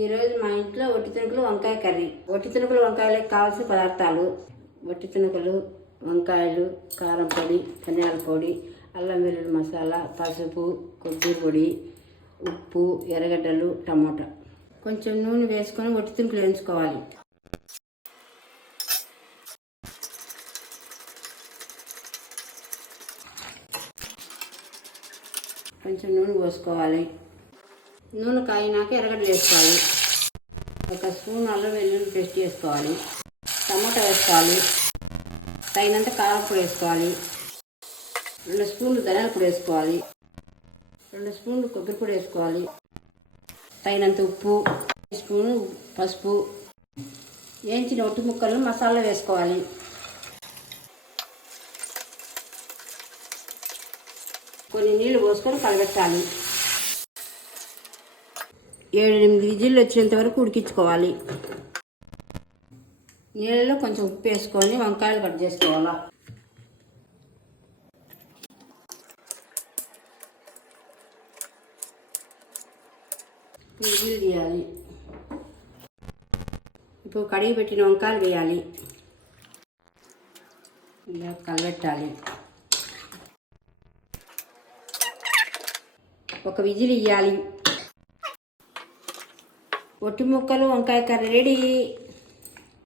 ఈరోజు మా ఇంట్లో ఒట్టి తుణుకులు వంకాయ కర్రీ. ఒట్టి తుణుకులు వంకాయలకు కావాల్సిన పదార్థాలు: ఒట్టి తుణుకులు, వంకాయలు, కారం పొడి, ధనియాల పొడి, అల్లం వెల్లుల్లి మసాలా, పసుపు, కొబ్బరి పొడి, ఉప్పు, ఎర్రగడ్డలు, టమోటా. కొంచెం నూనె వేసుకొని ఒట్టి తుణుకులు వేయించుకోవాలి. కొంచెం నూనె పోసుకోవాలి. నూనె కాయినాక ఎర్రగడ్డలు వేసుకోవాలి. ఒక స్పూన్ అల్లం వెల్లుల్లి పేస్ట్ వేసుకోవాలి. టమాటా వేసుకోవాలి. తగినంత కారం పొడి వేసుకోవాలి. 2 స్పూన్లు ధనియాల పొడి వేసుకోవాలి. 2 స్పూన్లు కొబ్బరి పొడి వేసుకోవాలి. తగినంత ఉప్పు, 1 స్పూను పసుపు, వేయించిన ఒట్టి ముక్కలు మసాలా వేసుకోవాలి. కొన్ని నీళ్ళు పోసుకొని కలబెట్టాలి. 7-8 విజిల్లు వచ్చేంత వరకు ఉడికించుకోవాలి. నీళ్ళలో కొంచెం ఉప్పు వేసుకొని వంకాయలు కట్ చేసుకోవాలా. విజిల్ తీయాలి. ఇప్పుడు కడిగి పెట్టిన వంకాయలు వేయాలి. ఇలా కలబెట్టాలి. ఒక విజిల్ ఇవ్వాలి. ఒట్టి ముక్కలు వంకాయ కర్రీ రెడీ.